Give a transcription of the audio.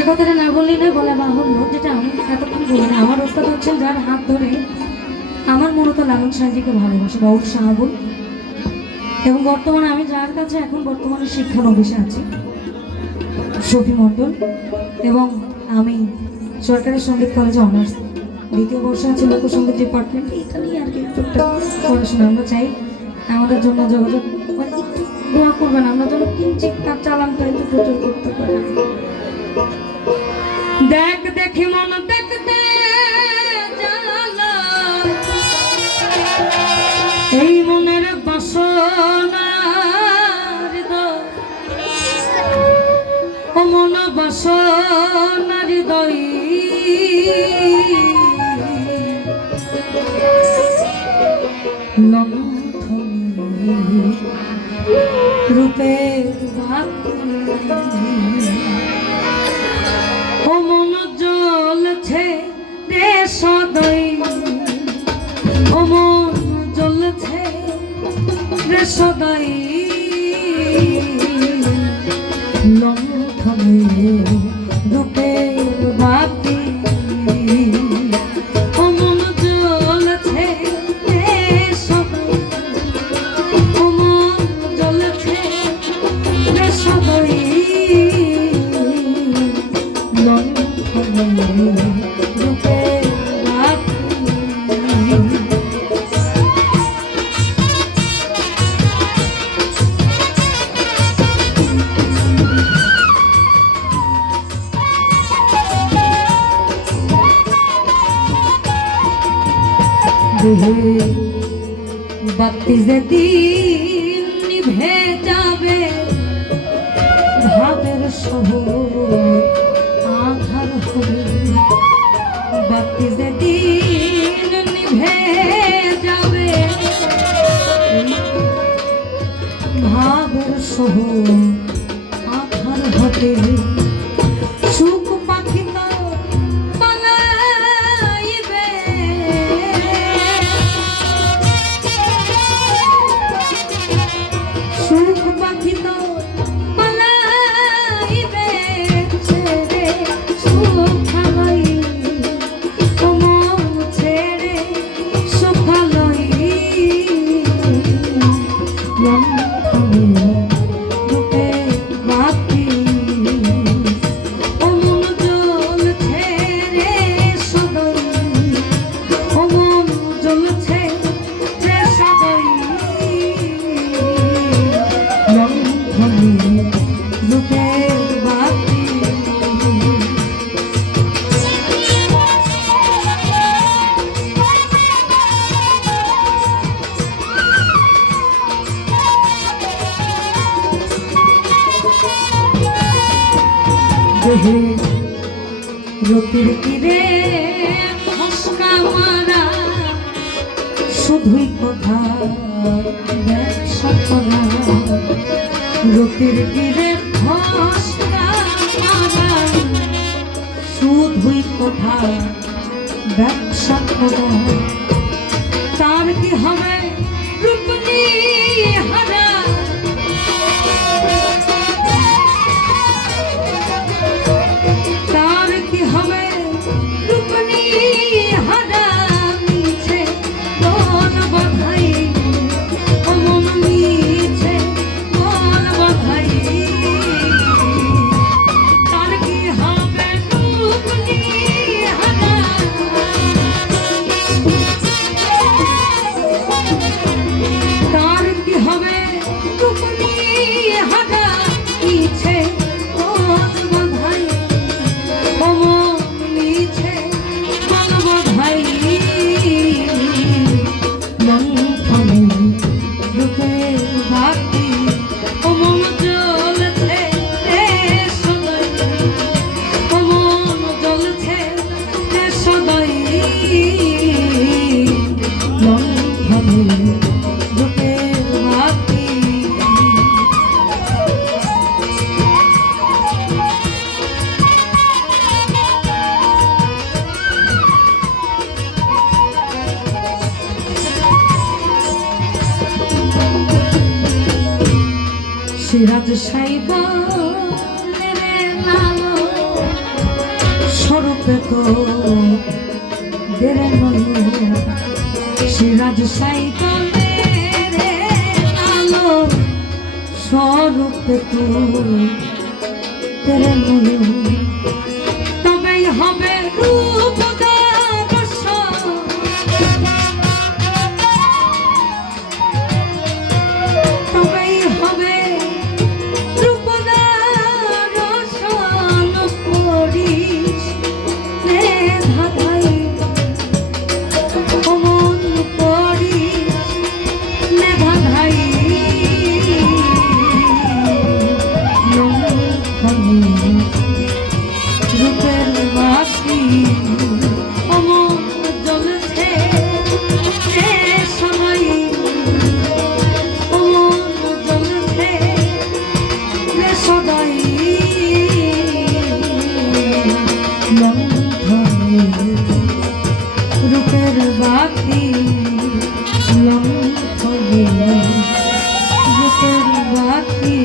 যে কথাটা না বললেই না বলা বাহুল্য, যেটা আমি এতক্ষণ বলি না, আমার ওস্তাদ হচ্ছেন যার হাত ধরে আমার মূলত লালন সাহেবকে ভালোবাসে বা উৎসাহ বল। এবং বর্তমানে আমি যার কাছে এখন বর্তমানে শিক্ষানবিশে আছি, শফি মণ্ডল, এবং আমি সরকারি সঙ্গীত কলেজে অনার্স দ্বিতীয় বর্ষে আছে লোকসঙ্গীত ডিপার্টমেন্ট। এটা নিয়ে আর কি টুকটাক পড়াশোনা আমরা চাই। আমাদের জন্য যোগাযোগ মানে একটু দোয়া করবেন, আমরা যেন কিঞ্চিত কাজ চালানটা একটু প্রচার করতে পারি। দেখ দেখি মন দেখতে এই মনের বাসনার ও মন বাসনার হৃদয় রূপে ও মন জ্বলছে রে সদয়, ও মন জ্বলছে রে সদয় লঙ্ঘনে রূপে বাতি। বাতি যেদিন নিভে যাবে ভাবের শহর আধার হবে, বাতি যেদিন নিভে যাবে ভাবের শহর আধার হবে। সুখ পাখি তো পালাইবে, সুখ পাখি তো পালাইবে ছেড়ে সুখালয়, মন ছেড়ে সুখালয় রূপে বাতি। ও মন জ্বলছে রে সদয়, ও মন জ্বলছে রে সদয় রূপে বাতি। রতির তীরে ফসকা মারা শুধুই কথা ব্যবসা করা, রতির তীরে ফসকা মারা শুধুই কথা ব্যবসা করা। তার কি হবে রূপনী হারা, তার কি হবে রূপনী হারা, মিছে বল বাধাই ও মন মিছে বল বাধাই। তার কি হবে রূপনী হারা, তার কি হবে রূপনী হারা, মিছে বল বাধাই ও মন মিছে বল বাধাই লঙ্ঘনে রূপে বাতি। ও মন জ্বলছে রে সদয়, ও মন জ্বলছে রে সদয় লঙ্ঘনে রূপে বাতি। সিরাজ সাইবা রে লালো রূপে তো দেরে নয়ন সিরাজ সাইকেলের আলো স্বরূপে তো দেরে নয়ন তবেই হবে রূপ দর্শন তবেই হবে রূপ দর্শন করিস রে ধাধাই অমন করিস রে ধাধাই রূপের বাতি অমন জ্বলছে এ সময় অমন জ্বলছে রে সদাই লঙ্ঘনে রূপের বাতি লঙ্ঘনে রূপের বাতি